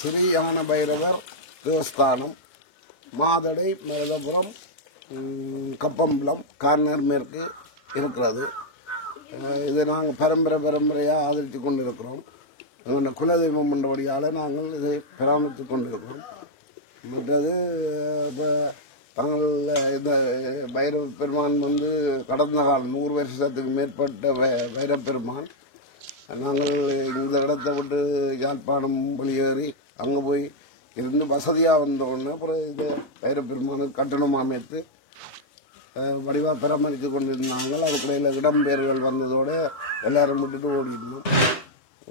ஸ்ரீயான பைரவர் தேவஸ்தானம், மாதடை, Maruthapuram, கப்பம்பலம், corner மேற்கு இருக்கிறது. இதை நாங்கள் பரம்பரையாக ஆதரித்து கொண்டு இருக்கிறோம். எங்கள் குலதெய்வம் என்றபடியால் நாங்கள் இதை பராமரித்து கொண்டிருக்கிறோம். மற்றது இப்போ தாங்கள் இந்த பைரவ பெருமான் கடந்த காலம் 100 வருஷத்துக்கு மேற்பட்ட பைரவ பெருமான். நாங்கள் இந்த இடத்தை விட்டு யாழ்ப்பாணம் வெளியேறி அங்கே போய் இருந்து வசதியாக வந்தோடனே அப்புறம் இது பைரவ பெருமானுக்கு கட்டணம் அமைத்து வடிவாக பராமரித்து கொண்டிருந்தாங்க. அதுக்கிடையில் இடம்பெயர்கள் வந்ததோடு எல்லாரும் விட்டுட்டு ஓடிடணும்.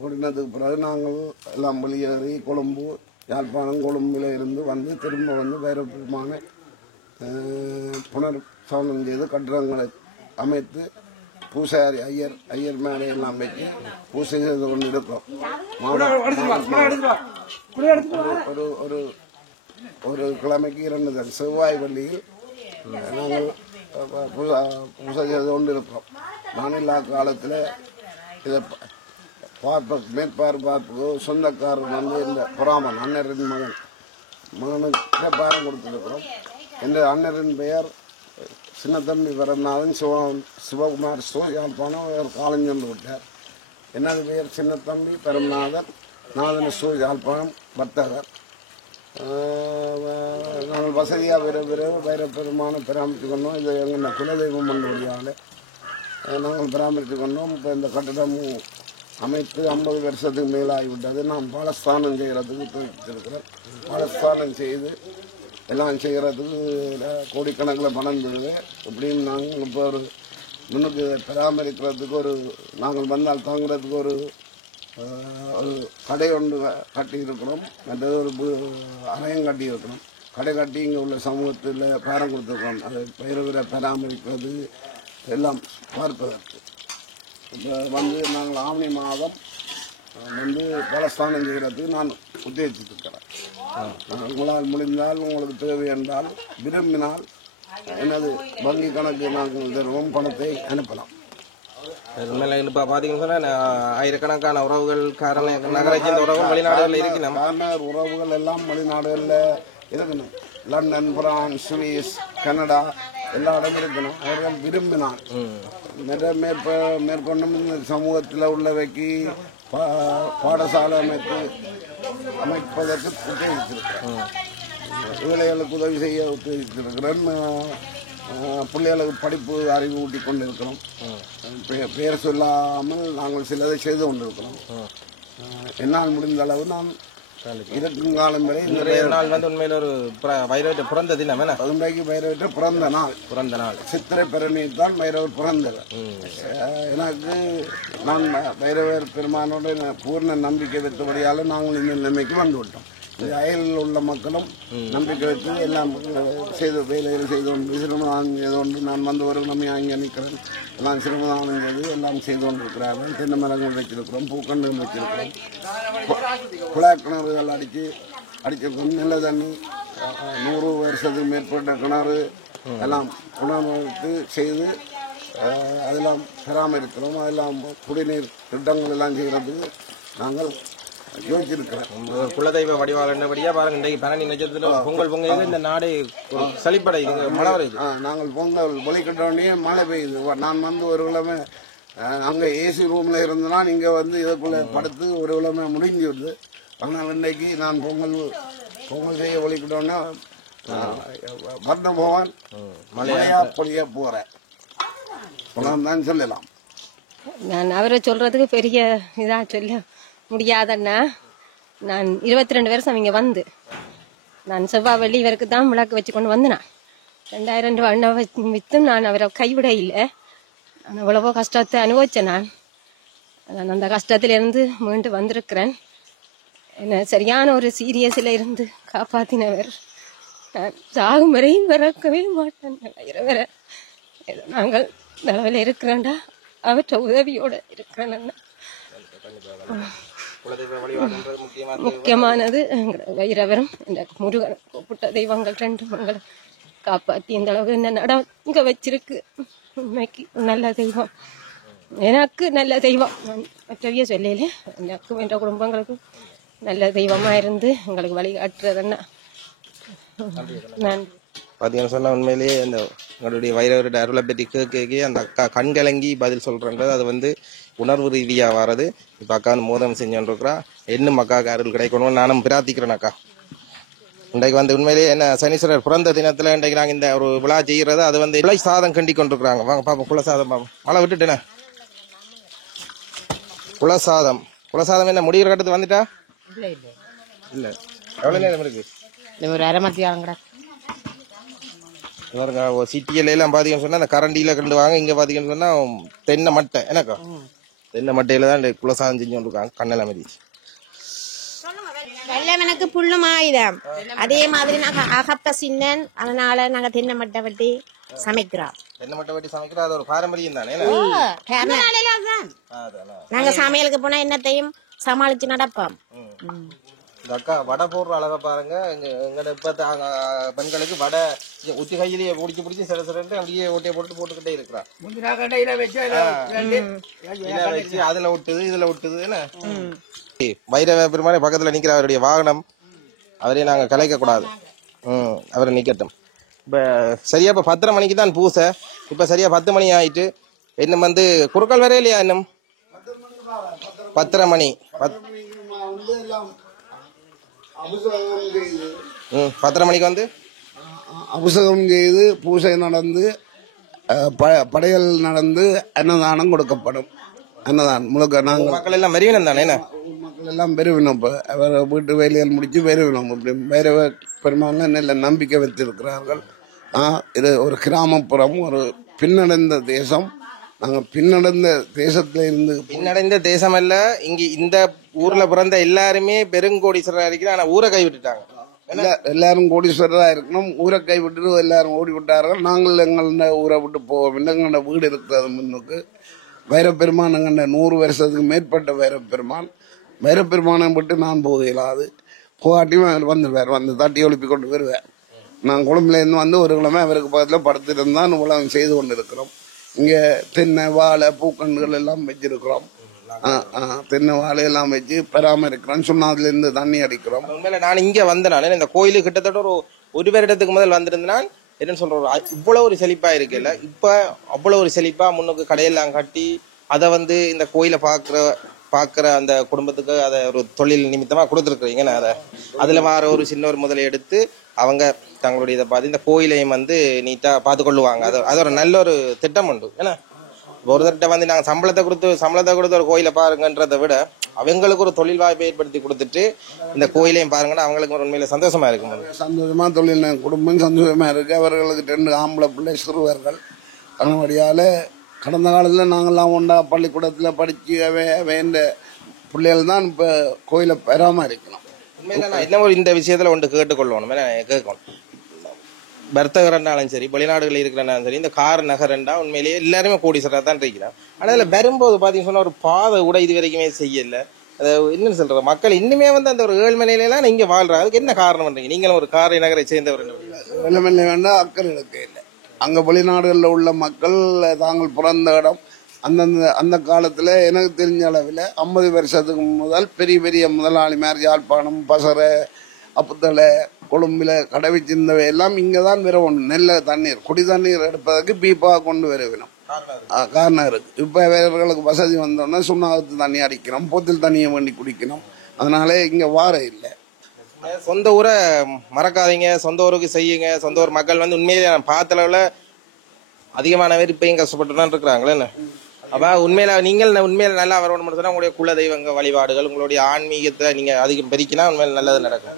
ஓடினதுக்கு பிறகு நாங்கள் எல்லாம் வெளியேறி கொழும்பு, யாழ்ப்பாணம், கொழும்பில் இருந்து வந்து திரும்ப பைரவ பெருமானை புனர்சவனம் செய்து கட்டிடங்களை அமைத்து பூசாரி ஐயர் மேலே எல்லாம் வச்சு பூசை செய்து கொண்டு இருக்கிறோம். ஒரு கிழமைக்கு 2 தடவை செவ்வாய் வெள்ளியில் நாங்கள் பூசை செய்து கொண்டு இருக்கிறோம். மாநில காலத்தில் இதை மேற்பார்ப்பு சொந்தக்காரர் இந்த புறாமன் அண்ணரின் மகனுக்கு பாரம் கொடுத்துருக்கிறோம். என்ற அண்ணரின் பெயர் சின்னத்தம்பி பிறந்தாலும் சிவகுமார் யாழ்ப்பாணம் அவர் காலஞ்சென்று விட்டார். எனது பெயர் சின்னத்தம்பி பெருநாதர், நாதன யாழ்ப்பாணம் வர்த்தகர். நாங்கள் வசதியாக விரைவு பைரவ பெருமானை பராமரித்து கொண்டோம். இது எங்கள் குலதெய்வம் வழியால் நாங்கள் பராமரித்து கொண்டோம். இப்போ இந்த கட்டிடம் அமைத்து 50 வருஷத்துக்கு மேலாகிவிட்டது. நாம் பாலஸ்தானம் செய்கிறதுக்கு தெரிவித்திருக்கிறோம். பாலஸ்தானம் செய்து எல்லாம் செய்கிறதுக்கு கோடிக்கணக்கில் பணம் தருது. இப்படியும் நாங்கள் இப்போ ஒரு முன்னுக்கு பராமரிக்கிறதுக்கு நாங்கள் வந்தால் தாங்கிறதுக்கு ஒரு கடை ஒன்று கட்டியிருக்கிறோம். மற்றது ஒரு அறையம் கட்டியிருக்கிறோம். கடை கட்டி இங்கே உள்ள சமூகத்தில் பேரம் கொடுத்துருக்கிறோம். அதை பயிரை பராமரிப்பது எல்லாம் பார்ப்பதற்கு. இப்போ நாங்கள் ஆவணி மாதம் பாலஸ்தானம் செய்கிறதுக்கு நான் உத்தேசித்திருக்கிறேன். உங்களால் முடிந்தால், உங்களுக்கு தேவை என்றால், விரும்பினால் எனது வங்கி கணக்கு நாங்கள் தருவோம், பணத்தை அனுப்பலாம். இப்போ பார்த்தீங்கன்னா ஆயிரக்கணக்கான உறவுகள் நகரை சேர்ந்த உறவுகள் வெளிநாடுகளில் இருக்கணும். காரணர் உறவுகள் எல்லாம் வெளிநாடுகளில் இருக்கணும். லண்டன், பிரான்ஸ், சுவிஸ், கனடா எல்லா இடமும் இருக்கணும். அவர்கள் விரும்பினால் மேற்கொண்டும் இந்த சமூகத்தில் உள்ளவைக்கு பாடசாலை அமைப்பதற்கு உத்தேசித்திருக்கிறேன். ஏழைகளுக்கு உதவி செய்ய உத்தேசித்திருக்கிறேன். பிள்ளைகளுக்கு படிப்பு அறிவு ஊட்டி கொண்டிருக்கிறோம். பெயர் சொல்லாமல் நாங்கள் சிலதை செய்து கொண்டிருக்கிறோம். என்னால் முடிந்த அளவு நான் இருக்கும் காலம் வரை இன்றைய நாள் உண்மையில் ஒரு பைரவ பிறந்த தினம். இன்றைக்கு பைரவற்ற பிறந்த நாள் சித்திரை பிறனி தான் பைரவர் பிறந்தது. எனக்கு நான் பைரவர் பெருமானோட பூர்ண நம்பிக்கை வைத்தபடியால் நாங்கள் இந்த நிலைமைக்கு வந்துவிட்டோம். அயலில் உள்ள மக்களும் நம்பிக்கை வைத்து எல்லாம் செய்து வேலைகள் செய்து கொண்டு சிரமதானம் செய்து கொண்டு நான் வந்தவர்கள் நம்ம அங்கே நிற்கிறேன். எல்லாம் சிரமதானம் செய்து எல்லாம் செய்து கொண்டிருக்கிறார்கள். தென்னை மரங்கள் வச்சிருக்கிறோம், பூக்கண்டுகள் வச்சிருக்கிறோம், குழாய் கிணறுகள் அடிச்சிருக்கோம். நல்ல தண்ணி 100 வருஷத்துக்கு மேற்பட்ட கிணறு எல்லாம் உணவு செய்து அதெல்லாம் பராமரிக்கிறோம். அதெல்லாம் குடிநீர் திட்டங்கள் எல்லாம் செய்கிறதுக்கு நாங்கள் குலதெய்வ வடிவால் என்னபடியா பாருங்க. இன்றைக்கு பரணி நட்சத்திரத்தில் பொங்கல் இந்த நாடே சளிப்படை மழை வருது. நாங்கள் பொங்கல் பொலிக்கிட்டோடனே மழை பெய்யுது. நான் ஒரு கிழமை அங்கே ஏசி ரூம்ல இருந்தனா இங்கே இதுக்குள்ள படுத்து ஒரு கிழமை முடிஞ்சிடுது. ஆனால் இன்னைக்கு நான் பொங்கல் செய்ய ஒலிக்கிட்டோன்னே வர்ண பகவான் மழையா பொழிய போறேன் தான் சொல்லலாம். நான் அவரை சொல்றதுக்கு பெரிய இதா சொல்ல முடியாதண்ணா. நான் 22 வருஷம் இங்கே நான் செவ்வாய் வெள்ளி இவருக்கு தான் விளக்கு வச்சு கொண்டு வந்தேன். 2000 ரூபா எண்ணெய் விற்றும் நான் அவரை கைவிட இல்லை. நான் எவ்வளவோ கஷ்டத்தை அனுபவித்தேன். நான் அந்த கஷ்டத்திலிருந்து மீண்டு வந்திருக்கிறேன். என்ன சரியான ஒரு சீரியஸில் இருந்து காப்பாற்றினவர். நான் சாகும் வரையும் பிறக்கவே மாட்டேன். வர நாங்கள் நிலவில் இருக்கிறேன்டா, அவற்றை உதவியோடு இருக்கிறேன். முக்கியமானது வைரவரும் இந்த முருகன் கூப்பிட்ட தெய்வங்கள் 2 மங்களை காப்பாற்றி இந்த அளவுக்கு என்ன நடங்க வச்சிருக்கு. உண்மைக்கு நல்ல தெய்வம், எனக்கு நல்ல தெய்வம். நான் மற்றவையே சொல்லல. எனக்கும் என்ற குடும்பங்களுக்கும் நல்ல தெய்வமாக இருந்து எங்களுக்கு வழி காட்டுறதுன்னா நன்றி. பார்த்தீங்கன்னு சொன்னால் உண்மையிலேயே அந்த எங்களுடைய வைரவருடைய அருளை பற்றி கேட்க அந்த அக்கா கண்கலங்கி பதில் சொல்கிறன்றது அது வந்து உணர்வு ரீதியாக வர்றது. இப்போ அக்கா வந்து மோதம் செஞ்சுருக்கிறா. இன்னும் அக்காவுக்கு அருள் கிடைக்கணும்னு நானும் பிரார்த்திக்கிறேன். அக்கா இன்றைக்கு வந்து உண்மையிலேயே என்ன சனீஸ்வரர் பிறந்த தினத்தில் இன்றைக்கு நாங்கள் இந்த ஒரு விழா செய்கிறது அது வந்து இலை சாதம் கிண்டி கொண்டிருக்கிறாங்க. வாங்க பார்ப்போம். குலசாதம் பார்ப்போம். மழை விட்டுட்டேனே. குலசாதம் என்ன முடிகிற கட்டத்துக்கு வந்துட்டா? இல்லை எவ்வளோ நேரம் இருக்கு? ஒரு அரை மத்தியானங்கடா. சிட்டியில எல்லாம் பாத்தீங்கன்னு சொன்னா அந்த கரண்டியில கண்டு வாங்க. இங்க பாத்தீங்கன்னு சொன்னா தென்னை மட்டை எனக்கா தென்னை மட்டையில தான் குலசாதம் செஞ்சு கொண்டிருக்காங்க. கண்ணெல்லாம் மாதிரி வெள்ளவனுக்கு புல்லும் ஆயுதம். அதே மாதிரி நாங்க அகப்ப சின்னன், அதனால நாங்க தென்னை மட்டை வெட்டி சமைக்கிறோம். தென்னை மட்டை வெட்டி சமைக்கிறோம். அது ஒரு பாரம்பரியம் தானே. நாங்க சமையலுக்கு போனா என்னத்தையும் சமாளிச்சு நடப்போம். அக்கா வடை போடுற அழகா பாருங்க. எங்கட இப்ப பெண்களுக்கு வடை உச்சி கையிலேயே பிடிச்சி சிறந்து அப்படியே ஓட்டையை போட்டுக்கிட்டே இருக்கிறான். அதுல விட்டுது இதுல விட்டுது. என்ன வைரவ பெருமானே பக்கத்துல நிக்கிற அவருடைய வாகனம் அவரே நாங்க கலைக்க கூடாது. அவரை நிக்கட்டும். இப்ப சரியா இப்ப 10:30 மணிக்கு தான் பூசை. இப்ப சரியா 10 மணி ஆயிட்டு. இன்னும் வந்து குறுக்கால் வரைய இல்லையா? இன்னும் 10:30 மணி 10:30 மணிக்கு வந்து அபிஷேகம் செய்து பூஜை நடந்து படையல் நடந்து அன்னதானம் கொடுக்கப்படும். அன்னதானம் முழுக்க நாங்கள் மக்கள் எல்லாம் மெருவினம் தானே. மக்கள் எல்லாம் பெருவினோம். இப்போ அவர் வீட்டு வேலைகள் முடிச்சு பெருவினோம். இப்படி பைரவ பெருமாள் நல்ல நம்பிக்கை வைத்திருக்கிறார்கள். இது ஒரு கிராமப்புறம், ஒரு பின்னடைந்த தேசம். நாங்கள் பின்னடைந்த தேசத்துல இருந்து பின்னடைந்த தேசம் அல்ல. இங்க இந்த ஊர்ல பிறந்த எல்லாருமே பெருங்கோடீஸ்வரரா இருக்கிற. ஆனா ஊரை கைவிட்டுட்டாங்க. எல்லாரும் கோடீஸ்வரரா இருக்கணும். ஊரை கைவிட்டு எல்லாரும் ஓடி விட்டார்கள். நாங்கள் எங்கள ஊரை விட்டு போவோம். எங்களோட வீடு இருக்கிறது முன்னுக்கு. வைரப்பெருமான் எங்கள்ட 100 வருஷத்துக்கு மேற்பட்ட வைரப்பெருமான். வைரப்பெருமானை விட்டு நான் போக இயலாது. போகாட்டியும் வந்துடுவார். வந்து தட்டி ஒழுப்பி கொண்டு வருவார். நான் கொழும்புலேருந்து வந்து ஒரு கிழமை அவருக்கு பக்கத்தில் படுத்திருந்தான் உலகம் செய்து கொண்டு இருக்கிறோம். இங்கே தென்னை வாழை பூக்கண்டுகள் எல்லாம் வச்சிருக்கிறோம். தென்னை வாழை எல்லாம் வச்சு பராமரிக்கிறோம். சுண்ணாதுல இருந்து தண்ணி அடிக்கிறோம். உண்மையில நான் இங்க வந்தேன். இந்த கோயிலுக்கு கிட்டத்தட்ட ஒரு வருடத்துக்கு முதல் வந்திருந்தேன். என்னன்னு சொல்றோம், இவ்வளவு ஒரு செழிப்பா இருக்குல்ல. இப்ப அவ்வளவு ஒரு செழிப்பா முன்னுக்கு கடையெல்லாம் கட்டி அதை வந்து இந்த கோயிலை பாக்குற அந்த குடும்பத்துக்கு அதை ஒரு தொழில் நிமித்தமா கொடுத்துருக்குறீங்க. அதை அதுல வர ஒரு சின்ன ஒரு முதலை எடுத்து அவங்க தங்களுடைய இதை பார்த்து இந்த கோயிலையும் வந்து நீட்டா பார்த்து கொள்ளுவாங்க. அது ஒரு நல்ல ஒரு திட்டம் உண்டு. ஏன்னா ஒருத்தர்கிட்ட வந்து நாங்கள் சம்பளத்தை கொடுத்து ஒரு கோயிலை பாருங்கன்றதை விட அவங்களுக்கு ஒரு தொழில் வாய்ப்பை ஏற்படுத்தி கொடுத்துட்டு இந்த கோயிலையும் பாருங்கன்னா அவங்களுக்கு ஒரு உண்மையில சந்தோஷமா இருக்கும். சந்தோஷமா தொழில் குடும்பம் சந்தோஷமா இருக்கு. அவர்களுக்கு 2 ஆம்பளை பிள்ளை சிறுவர்கள். அதனபடியால கடந்த காலத்தில் நாங்கள்லாம் ஒன்றா பள்ளிக்கூடத்தில் படித்து வேண்ட பிள்ளைகள் தான் இப்போ கோயிலை பராமரிக்கணும். உண்மையில நான் என்ன ஒரு இந்த விஷயத்துல ஒன்று கேட்டுக்கொள்ளணும். கேட்கணும், வர்த்தகர்னாலும் சரி வெளிநாடுகளில் இருக்கிறனாலும் சரி இந்த கார் நகரண்டா உண்மையிலேயே எல்லாருமே கோடீஸ்வரா தான் இருக்கிறான். ஆனால் அதில் வரும்போது பார்த்தீங்கன்னு சொன்னால் ஒரு பாதை கூட இது வரைக்குமே செய்யலை. அதை என்னன்னு சொல்ற மக்கள் இன்னுமே வந்து அந்த ஒரு ஏழ்மனையிலாம் இங்கே வாழ்றாங்க. அதுக்கு என்ன காரணம் பண்றீங்க? நீங்களும் ஒரு காரை நகரை சேர்ந்தவர். ஏழ்மனை வேண்டாம், அக்கறை இருக்கு இல்லை. அங்கே வெளிநாடுகளில் உள்ள மக்கள் தாங்கள் பிறந்த இடம் அந்த காலத்தில் எனக்கு தெரிஞ்ச அளவில் 50 வருஷத்துக்கு முதல் பெரிய பெரிய முதலாளிமார் யாழ்ப்பாணம், பசறை, அப்புத்தலை, கொழும்பில் கடை வச்சிருந்தவை எல்லாம் இங்கே தான் வரணும். நெல்ல தண்ணீர் குடி தண்ணீர் எடுப்பதற்கு பீப்பாக கொண்டு வரவேணும். காரணம் இருக்கு. இப்போ வேறர்களுக்கு வசதி வந்தோன்னா சுண்ணாகத்து தண்ணி அடிக்கணும், போத்தில் தண்ணியை வேண்டி குடிக்கணும். அதனால இங்கே வார இல்லை. சொந்த ஊரை மறக்காதீங்க, சொந்த ஊருக்கு செய்யுங்க. சொந்த ஊர் மக்கள் வந்து உண்மையிலே நான் பார்த்த அளவில் அதிகமான பேர் இப்பயும் கஷ்டப்பட்டு தான் இருக்கிறாங்களே. என்ன அப்போ உண்மையில நீங்கள் உண்மையில நல்லா வரணும் மட்டும் சொன்னால் உங்களுடைய குல தெய்வங்க வழிபாடுகள் உங்களுடைய ஆன்மீகத்தை நீங்கள் அதிகம் பெருக்கினா உண்மையில நல்லது நடக்கும்.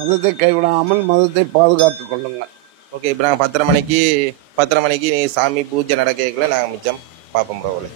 மதத்தை கைவிடாமல் மதத்தை பாதுகாத்துக் கொள்ளுங்கள். ஓகே, இப்போ நாங்கள் 10:30 மணிக்கு சாமி பூஜை நடக்கல நாங்கள் மிச்சம் பார்ப்போம் ப்ரோவில்.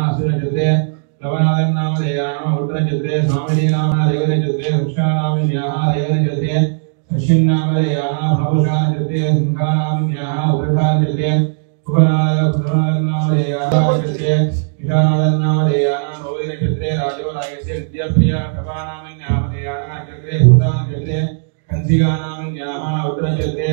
असुरचित्रे लवनादन्नामधेयानाम उत्तरचित्रे स्वामिनीनाम रेवनचित्रे वृक्षानामिन्याः रेवनचित्रे पश्चिन्नामधेयानाम भावुषाचित्रे सिंहानामिन्याः उत्तरचित्रे उपनादन्नामधेयानामचित्रे ईशानादन्नामधेयानाम रोहिणचित्रे राजोरायस्य विद्याप्रिया कपानामिन्यामधेयानाम चित्रे भूतानचित्रे कंसिगानामिन्याः उत्तरचित्रे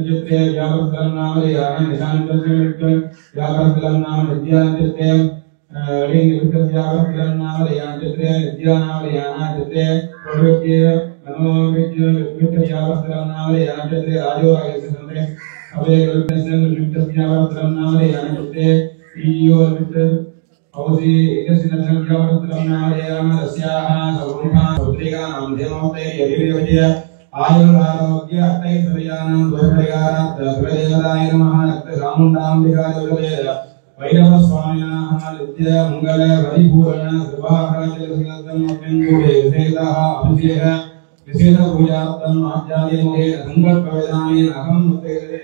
चित्रे व्यापकं नाम यान निशानकं व्यापकं नाम विद्याचित्रे लिंग व्यापकं नाम यान चित्रे विद्या नाम यान चित्रे प्रवृत्ति मनोविद्य व्यापकं नाम यान चित्रे राजो आगे संते अवे विद्या व्यापकं नाम यान चित्रे ईयो विद्या औसी एकसिनतं व्यापकं नाम यान रस्याः सर्वथा पत्रिका नाम देवते यदिविद्या आयुरारोग्य अष्टैश्वर्याणां दोषपरिहारात् सर्वदेवताय नमः रक्तचामुण्डाम्बिकाय वेद वैरवस्वामिनः नित्य मंगल परिपूर्ण सर्वाभरणचलसंगतं अभ्यङ्गुरे विशेषतः अभिषेक विशेष पूजार्थम् आचार्यमुखे संकल्पवेदानि अहं मुक्तेरे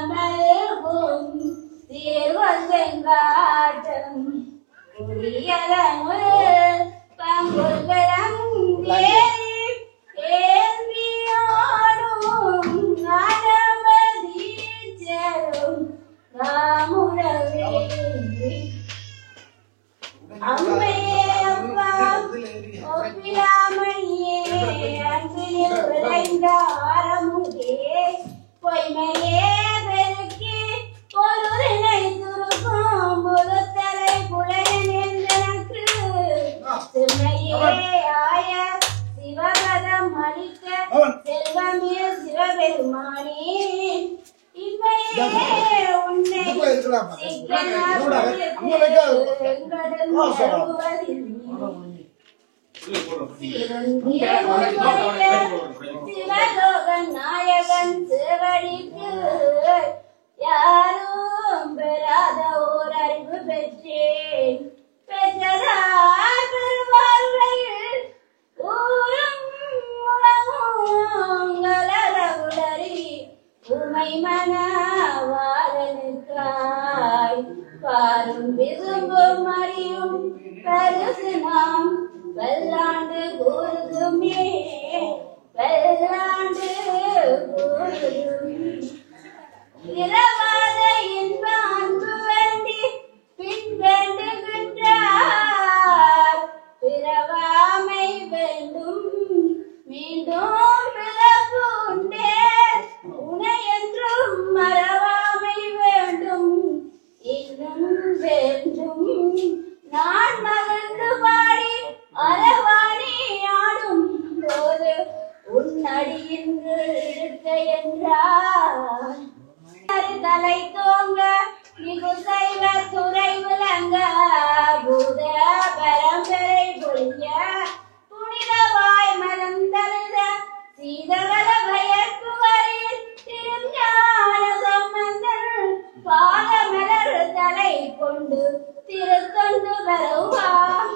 செல்வமல்கும் தீர்வந்தெங்கா நாயகன் சேவடிக்கு யாரும் பெறாத ஓர் அறிவு பெற்றேன். பெற்றதார் பெருவாழ்வையில் ஊரும் உலகுளறி உமை மனவாளனுக்காய் பாரும் விசும்பும் அறியும் பரிசு நாம் பல்லாண்டு கூறுதுமே பல்லாண்டு கூறுதுமே. இரவாத இன்ப அன்பு வேண்டி பின் வேண்டுகின்றார் பிறவாமை வேண்டும் மீண்டும் பிறப்பு உண்டே உனை என்றும் மறவாமை வேண்டும் இன்னும் வேண்டும். நான் மகிழ்ந்து பாடி அரவாணி ஆடும் போது உன்னடியின் இழுக்க என்றார். தலை தோங்க மிகுசைவ துறை விளங்க பூத பரம்பரை பொழிய புனிதவாய் மனம் தழுத சீதவர பயக்குவரில் திருஞான சம்பந்தன் பாலமலர் தலை கொண்டு திருத்தொண்டு வருவார்.